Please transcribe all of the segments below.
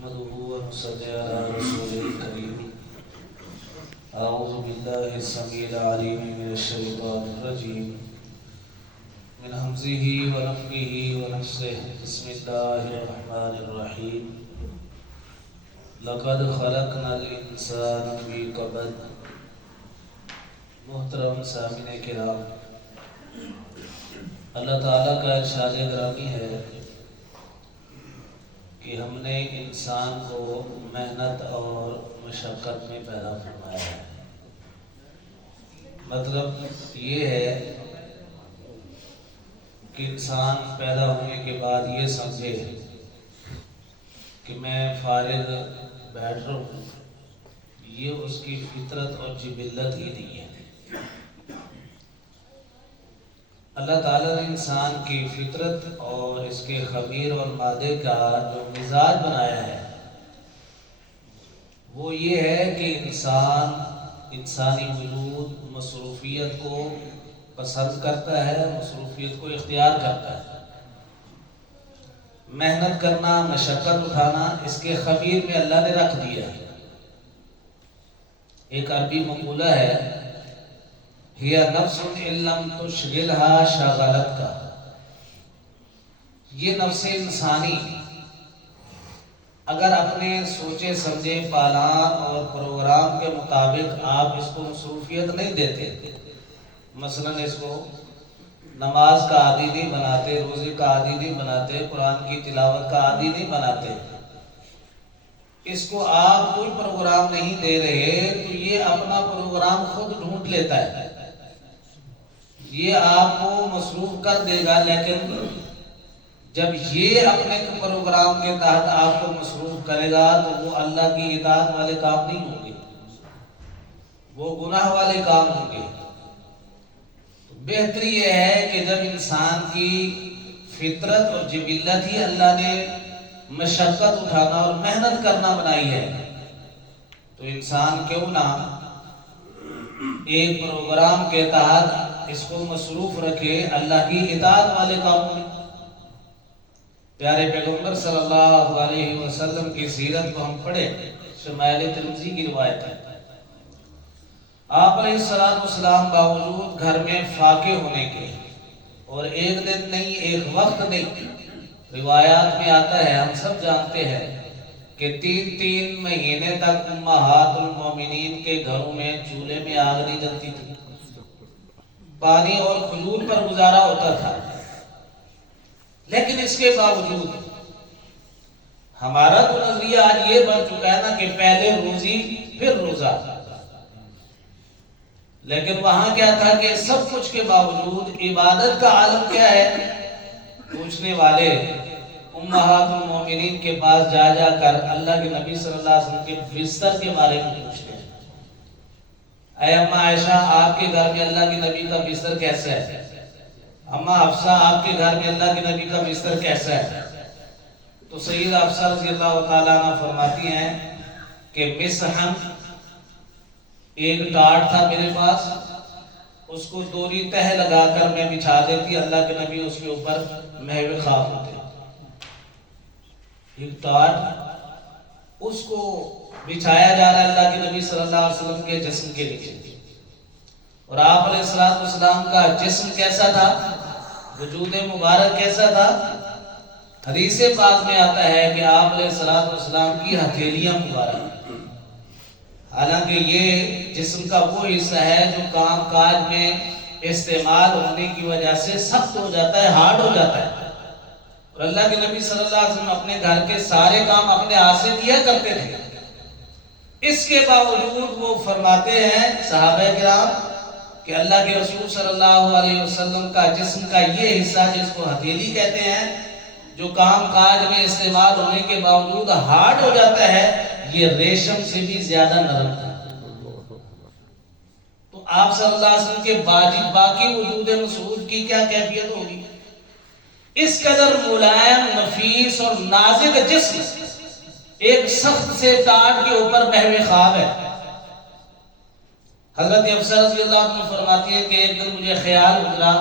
نحمده ونصلي على رسوله الكريم. أعوذ بالله السميع العليم من الشيطان الرجيم من همزه ونفخه ونفسه. بسم الله الرحمن الرحيم. لقد خلقنا الإنسان في كبد. محترم سامعین کرام، اللہ تعالیٰ کا ارشاد گرامی ہے کہ ہم نے انسان کو محنت اور مشقت میں پیدا فرمایا ہے. مطلب یہ ہے کہ انسان پیدا ہونے کے بعد یہ سمجھے کہ میں فارغ بیٹھ رہا ہوں، یہ اس کی فطرت اور جبلت ہی نہیں ہے. اللہ تعالیٰ نے انسان کی فطرت اور اس کے خمیر اور مادے کا جو مزاج بنایا ہے وہ یہ ہے کہ انسانی وجود مصروفیت کو پسند کرتا ہے، مصروفیت کو اختیار کرتا ہے. محنت کرنا، مشقت اٹھانا اس کے خمیر میں اللہ نے رکھ دیا ہے. ایک عربی مقولہ ہے، ہی نفس ان لم تشغلها شغلت کا. یہ نفس انسانی اگر اپنے سوچے سمجھے پالان اور پروگرام کے مطابق آپ اس کو مصروفیت نہیں دیتے، مثلا اس کو نماز کا عادی نہیں بناتے، روزے کا عادی نہیں بناتے، قرآن کی تلاوت کا عادی نہیں بناتے، اس کو آپ کوئی پروگرام نہیں دے رہے، تو یہ اپنا پروگرام خود ڈھونڈ لیتا ہے. یہ آپ کو مصروف کر دے گا، لیکن جب یہ اپنے پروگرام کے تحت آپ کو مصروف کرے گا تو وہ اللہ کی اطاعت والے کام نہیں ہوں گے، وہ گناہ والے کام ہوں گے. بہتری یہ ہے کہ جب انسان کی فطرت اور جبلت ہی اللہ نے مشقت اٹھانا اور محنت کرنا بنائی ہے، تو انسان کیوں نہ ایک پروگرام کے تحت اس کو مصروف رکھے اللہ کی اطاعت والے کاموں میں. پیارے پیغمبر صلی اللہ علیہ وسلم کی سیرت کو ہم پڑھیں، شمائل ترمذی کی روایت ہے. آپ علیہ السلام باوجود گھر میں فاقے ہونے کے، اور ایک دن نہیں، ایک وقت نہیں، روایات میں آتا ہے، ہم سب جانتے ہیں کہ 3 مہینے تک امہات المومنین کے گھروں میں چولہے میں آگ نہیں جلتی تھی، پانی اور کھجور پر گزارا ہوتا تھا. لیکن اس کے باوجود ہمارا تو نظریہ آج یہ بن چکا ہے نا کہ پہلے روزی پھر روزہ. لیکن وہاں کیا تھا کہ سب کچھ کے باوجود عبادت کا عالم کیا ہے؟ پوچھنے والے امہات المومنین کے پاس جا کر اللہ کے نبی صلی اللہ علیہ وسلم کے بستر کے بارے میں پوچھتے ہیں. اے اماں عائشہ، آپ کے گھر میں اللہ کے نبی کا بستر کیسا ہے؟ اماں حفصہ، آپ کے گھر میں اللہ کے نبی کا بستر کیسا ہے؟ تو سیدہ حفصہ رضی اللہ تعالیٰ عنہ فرماتی ہیں کہ مسحن، ایک ٹاٹ تھا میرے پاس، اس کو دوری تہ لگا کر میں بچھا دیتی، اللہ کے نبی اس کے اوپر محو خواب ہوتے. ایک ٹاٹ اس کو بچھایا جا رہا ہے اللہ کے نبی صلی اللہ علیہ وسلم کے جسم کے نیچے. اور آپ علیہ السلام کا جسم کیسا تھا؟ وجود مبارک کیسا تھا؟ حدیث پاک میں آتا ہے کہ آپ علیہ السلام کی ہتھیلیاں مبارک، حالانکہ یہ جسم کا وہ حصہ ہے جو کام کاج میں استعمال ہونے کی وجہ سے سخت ہو جاتا ہے، ہارڈ ہو جاتا ہے. اور اللہ کے نبی صلی اللہ علیہ وسلم اپنے گھر کے سارے کام اپنے ہاتھ سے کیا کرتے تھے. اس کے باوجود وہ فرماتے ہیں صحابہ کرام کہ اللہ کے رسول صلی اللہ علیہ وسلم کا جسم کا یہ حصہ جس کو ہتھیلی کہتے ہیں، جو کام کاج میں استعمال ہونے کے باوجود ہارڈ ہو جاتا ہے، یہ ریشم سے بھی زیادہ نرم تھا. تو آپ صلی اللہ علیہ وسلم کے باقی وجود مسعود کی کیا کیفیت ہوگی؟ اس قدر ملائم، نفیس اور نازک جسم ایک سخت سے ٹاٹ کے اوپر محو خواب ہے. حضرت حفصہ رضی اللہ عنہ فرماتی ہے کہ ایک دن مجھے خیال گزرا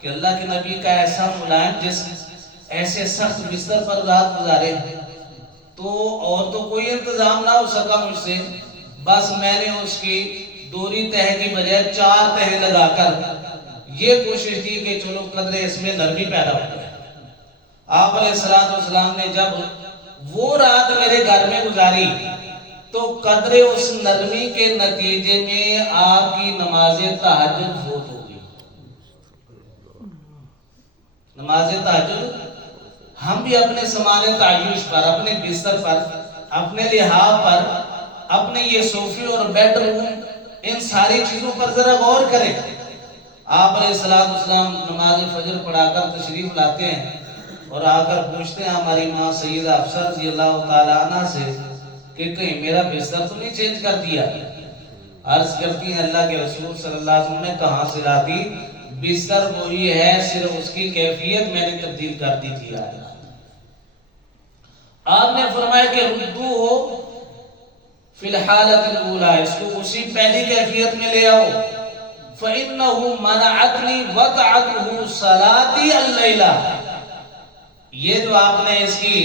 کہ اللہ کے نبی کا ایسا ملائم جسم ایسے سخت بستر پر رات گزارے، تو اور تو کوئی انتظام نہ ہو سکا مجھ سے، بس میں نے اس کی دوری تہ کی بجائے 4 تہ لگا کر یہ کوشش کی کہ چلو قدرے اس میں نرمی پیدا ہو جائے۔ آپ علیہ السلام نے جب وہ رات میرے گھر میں گزاری تو قدرے اس نرمی کے نتیجے میں آپ کی نماز تہجد فوت ہو گئی۔ نماز تہجد ہم بھی اپنے سامان تعیش پر، اپنے بستر پر، اپنے لحاظ پر، اپنے یہ صوفے اور بیڈ روم، ان ساری چیزوں پر ذرا غور کریں۔ آپ علیہ السلام نماز فجر پڑھا کر تشریف لاتے ہیں اور آ کر پوچھتے ہیں ہماری ماں سیدہ حفصہ رضی اللہ تعالیٰ عنہ سے کہ کہیں میرا بستر تو نہیں چینج کر دیا؟ عرض کرتی ہیں اللہ کے رسول صلی اللہ علیہ وسلم نے کہاں سے لاتی، بستر وہی ہے، صرف اس کی کیفیت میں نے تبدیل کر دی تھی۔ آپ نے فرمایا کہ ردو ہو فی الحالت الاولی، اس کو اسی پہلی کیفیت میں لے آؤ۔ فَإِنَّهُ مَنَعَتْنِي وَقَعَتْهُ صَلَاتِي اللَّيْلَةِ، یہ جو آپ نے اس کی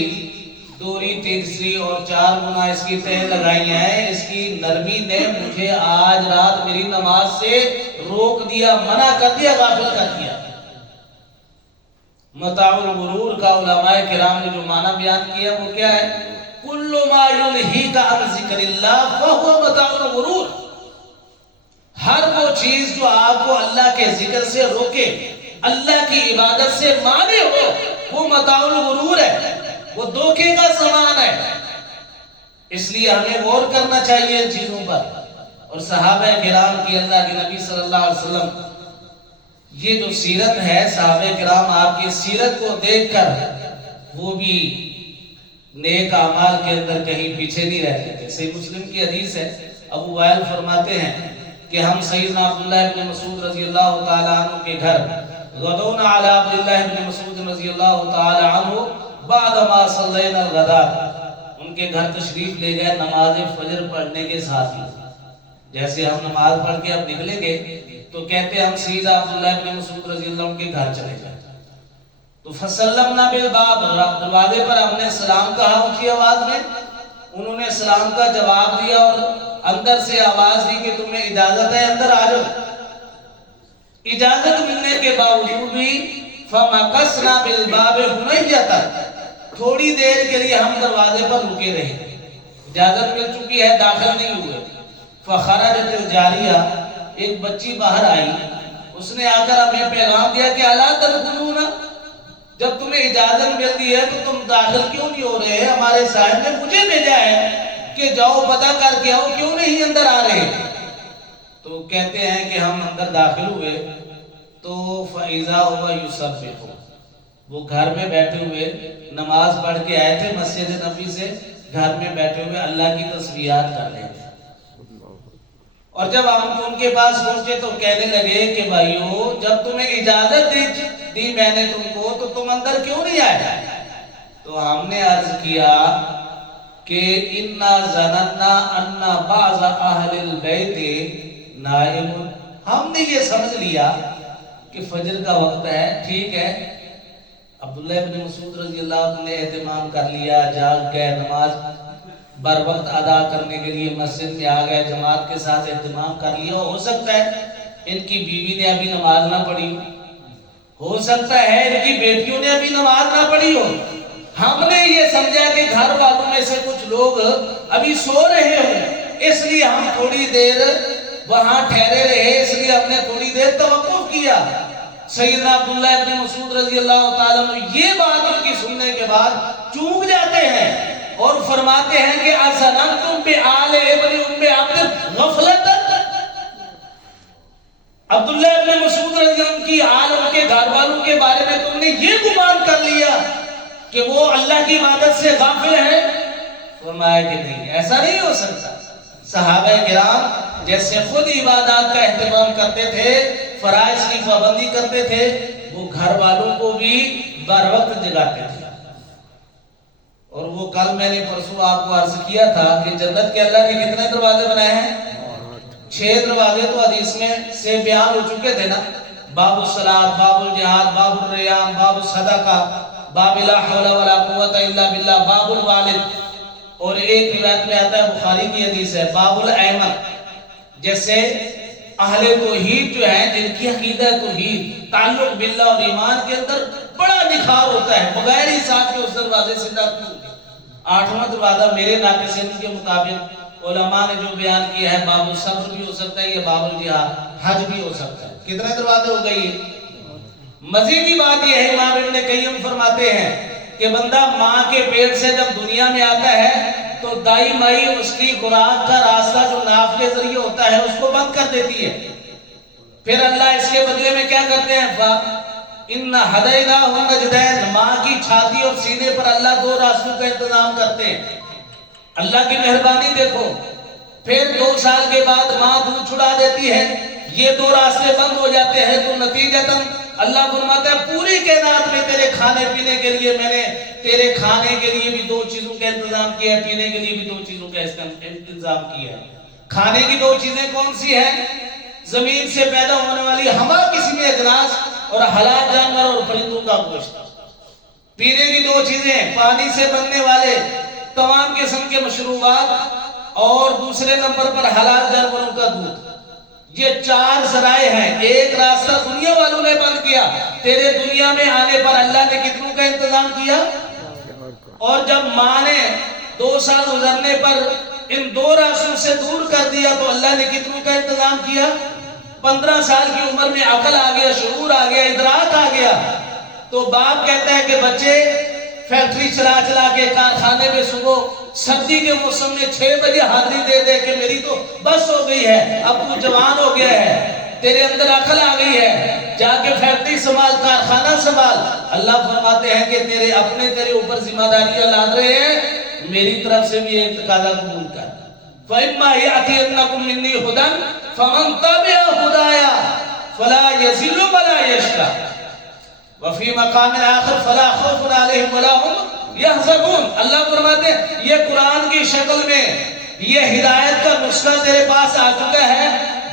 دوری تیسری اور 4 گنا اس کی تہ لگائی ہیں، اس کی نرمی نے مجھے آج رات میری نماز سے روک دیا، منع کر دیا، غافل کر دیا۔ متاع الغرور کا علماء کرام نے جو معنی بیان کیا وہ کیا ہے؟ کل ما یلہیک عن ذکر اللہ فہو متاع الغرور، ہر وہ چیز جو آپ کو اللہ کے ذکر سے روکے، اللہ کی عبادت سے مانے ہو، وہ متاع الغرور ہے، وہ دھوکے کا سامان ہے۔ اس لیے ہمیں غور کرنا چاہیے ان چیزوں پر۔ اور صحابہ کرام کی اللہ کے نبی صلی اللہ علیہ وسلم، یہ جو سیرت ہے، صحابہ کرام آپ کی سیرت کو دیکھ کر وہ بھی نیک اعمال کے اندر کہیں پیچھے نہیں رہتے تھے۔ صحیح مسلم کی حدیث ہے، ابو وائل فرماتے ہیں کہ ہم سیدنا عبداللہ ابن مسعود رضی اللہ تعالی عنہ کے گھر غدونا علی عبداللہ ابن مسعود رضی اللہ تعالی عنہ بعد ما صلینا الغداۃ، ان کے گھر تشریف لے گئے نماز فجر پڑھنے کے ساتھ ہی۔ جیسے ہم نماز پڑھ کے اب نکلیں گے تو کہتے ہم سیدھا عبداللہ ابن مسعود رضی اللہ عنہ کے گھر چلے گئے، تو فسلمنا بالباب، دروازے پر ہم نے سلام کہا اونچی آواز میں، انہوں نے سلام کا جواب دیا اور اندر سے آواز دی کہ تمہیں اجازت ہے اندر آ جاؤ۔ اجازت ملنے کے باوجود بھی فمکثنا بالباب حمیۃ، تھوڑی دیر کے لیے ہم دروازے پر رکے رہے، اجازت مل چکی ہے، داخل نہیں ہوئے۔ فخرجت الجاریہ، ایک بچی باہر آئی، اس نے آ کر ہمیں پیغام دیا کہ الا تدخلون، جب تمہیں اجازت ملتی ہے تو تم داخل کیوں نہیں ہو رہے؟ ہمارے صاحب نے مجھے بھیجا ہے کہ جاؤ پتہ کر کے آؤ، کیوں نہیں اندر آ رہے؟ تو کہتے ہیں کہ ہم اندر داخل ہوئے تو فَإِذَا هُوَ يُسَبِّحُ، وہ گھر میں بیٹھے ہوئے نماز پڑھ کے آئے تھے مسجد نبی سے، گھر میں بیٹھے ہوئے اللہ کی تسبیحات کر رہے تھے۔ اور جب ہم ان کے پاس پہنچے تو کہنے لگے کہ بھائیو، جب تمہیں اجازت دی میں نے تم کو تو تم اندر کیوں نہیں آئے؟ تو ہم نے عرض کیا کہ اِنَّا ظَنَنَّا أَنَّ بَعْضَ أَهْلِ الْبَيْتِ نَائِمٌ، ہم نے یہ سمجھ لیا کہ فجر کا وقت ہے، ٹھیک ہے۔ عبداللہ ابن مسعود رضی اللہ عنہ نے اہتمام کر لیا، جاگ گئے، نماز بر وقت ادا کرنے کے لیے مسجد میں آ گئے، جماعت کے ساتھ اہتمام کر لیا۔ ہو سکتا ہے ان کی بیوی نے ابھی نماز نہ پڑھی ہو سکتا ہے ان کی بیٹیوں نے ابھی نماز نہ پڑھی ہو۔ ہم نے یہ سمجھا کہ گھر والوں میں سے کچھ لوگ ابھی سو رہے ہوں، اس لیے ہم تھوڑی دیر وہاں ٹھہرے رہے، اس لیے ہم نے تھوڑی دیر توقف کیا۔ سیدنا عبداللہ ابن مسعود رضی اللہ تعالیٰ عنہ یہ بات ان کی سننے کے بعد چونک جاتے ہیں اور فرماتے ہیں کہ اَظَنَنْتُمْ بِآلِ ابن ام عبد غفلۃ، عبداللہ ابن مسعود رضی اللہ عنہ کی عالم کے گھر والوں کے بارے میں تم نے یہ گمان کر لیا کہ وہ اللہ کی عبادت سے غافل ہیں؟ فرمایا کہ نہیں، ایسا نہیں ہو سکتا۔ صحابہ کرام جیسے خود عبادات کا اہتمام کرتے تھے، فرائض کی پابندی کرتے تھے، وہ گھر والوں کو بھی بر وقت جگاتے تھے۔ اور وہ کل میں نے پرسوں آپ کو عرض کیا تھا کہ جنت کے اللہ نے کتنے دروازے بنائے ہیں؟ 6 دروازے تو حدیث میں سے بیان ہو چکے تھے نا، باب الصلاۃ، باب الجہاد، باب الریان، باب الصدقہ، باب لا حول ولا قوت الا باللہ، باب الوالد۔ اور ایک روایت میں آتا ہے بخاری کی حدیث ہے باب الایمن، جیسے اہل توحید جو ہیں جن کی عقیدہ توحید تعلق باللہ اور ایمان کے اندر بڑا نکھار ہوتا ہے، بغیر حساب کے اس دروازے سے داخل ہوتے ہیں۔ 8واں دروازہ میرے ناقص علم کے مطابق علماء نے جو بیان کیا ہے باب الصبر بھی ہو سکتا ہے، یہ باب الجہاد حج بھی ہو سکتا ہے۔ کتنے دروازے ہو گئی؟ مزید کی بات یہ ہے امام ابن قیم فرماتے ہیں کہ بندہ ماں کے پیٹ سے جب دنیا میں آتا ہے تو دائی مائی اس کی خوراک کا راستہ جو ناف کے ذریعے ہوتا ہے اس کو بند کر دیتی ہے، پھر اللہ اس کے بدلے میں کیا کرتے ہیں؟ ان ہدیناہ النجدین، ماں کی چھاتی اور سینے پر اللہ 2 راستوں کا انتظام کرتے ہیں۔ اللہ کی مہربانی دیکھو، پھر 2 سال کے بعد ماں دودھ چھڑا دیتی ہے، یہ 2 راستے بند ہو جاتے ہیں، تو نتیجتاً اللہ فرماتا ہے پوری کائنات میں تیرے کھانے پینے کے لیے میں نے تیرے کھانے کے لیے بھی 2 چیزوں کا انتظام کیا ہے، پینے کے لیے بھی 2 چیزوں کا انتظام کیا ہے۔ کھانے کی 2 چیزیں کون سی ہیں؟ زمین سے پیدا ہونے والی ہما قسم اجناس اور حلال جانور اور پرندوں کا گوشت۔ پینے کی 2 چیزیں پانی سے بننے والے تمام قسم کے مشروبات اور دوسرے نمبر پر حلال جانوروں کا دودھ۔ یہ 4 ذرائع ہیں، ایک راستہ دنیا والوں نے بند کیا، تیرے دنیا میں آنے پر اللہ نے کتنوں کا انتظام کیا؟ اور جب ماں نے 2 سال گزرنے پر ان 2 راستوں سے دور کر دیا تو اللہ نے کتنوں کا انتظام کیا؟ 15 سال کی عمر میں عقل آ گیا، شعور آ گیا، ادراک آ گیا، تو باپ کہتا ہے کہ بچے فیکٹری چلا چلا کے کارخانے میں صبح سردی کے موسم میں 6 بجے حاضری دے دے کہ میری تو بس ہو گئی ہے، اب تو جوان ہو گیا ہے، تیرے اندر عقل آ گئی ہے، جا کے فیکٹری سنبھال، کارخانہ سنبھال۔ اللہ فرماتے ہیں کہ تیرے اوپر ذمہ داریاں لاد رہے ہیں، میری طرف سے بھی ایک تقاضا قبول کر۔ فَإِمَّا يَأْتِيَنَّكُم مِّنِّي هُدًى فَمَن تَبِعَ هُدَايَ فَلَا يَضِلُّ وَلَا يَشْقَىٰ وفی مقام آخر فلا خوف علیہم ولا هم یحزنون۔ اللہ فرماتے ہیں یہ قرآن کی شکل میں یہ ہدایت کا نسخہ تیرے پاس آ چکا ہے،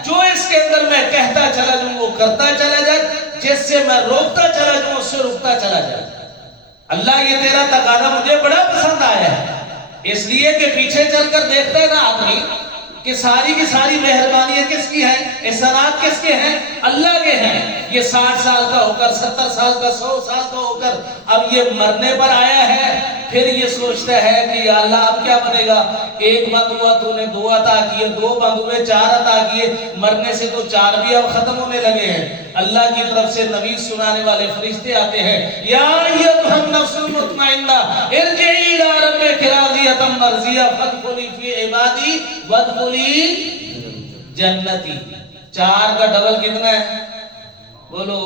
جو اس کے اندر میں کہتا چلا جاؤں وہ کرتا چلا جائے، جس سے میں روکتا چلا جاؤں اس سے روکتا چلا جائے۔ اللہ یہ تیرا تقاضا مجھے بڑا پسند آیا ہے، اس لیے کہ پیچھے چل کر دیکھتا ہے نا آدمی کہ ساری کی ساری مہربانیاں کس کی ہیں، احسانات کس کے ہیں؟ اللہ کے ہیں۔ یہ 60 سال کا ہو کر 70 سال کا 100 سال کا ہو کر اب یہ مرنے پر آیا ہے، پھر یہ سوچتا ہے کہ یا اللہ اب کیا بنے گا؟ 1 بند ہوا تو نے 2 عطا کیے، 2 بند ہوئے 4 عطا کیے، مرنے سے تو 4 بھی اب ختم ہونے لگے ہیں۔ اللہ کی طرف سے نوید سنانے والے فرشتے آتے ہیں، یا ایھا النفس المطمئنہ ارجعی الی ربک راضیۃ مرضیہ فادخلی فی عبادی وادخلی جنتی۔ 4 کا ڈبل کتنا ہے؟ بولو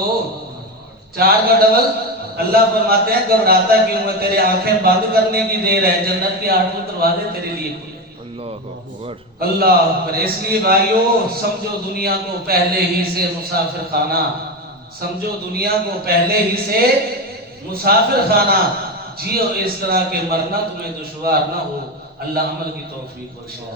4 کا ڈبل۔ اللہ فرماتے ہیں گھبراتا کیوں ہے؟ تیرے آنکھیں بند کرنے کی دیر ہے، جنت کے 8 دروازے تیرے لیے کھلے۔ اللہ اکبر۔ اس لیے بھائیو سمجھو دنیا کو پہلے ہی سے مسافر خانہ، سمجھو دنیا کو پہلے ہی سے مسافر خانہ، جیو اس طرح کے مرنا تمہیں دشوار نہ ہو۔ اللہ عمل کی توفیق بخشے۔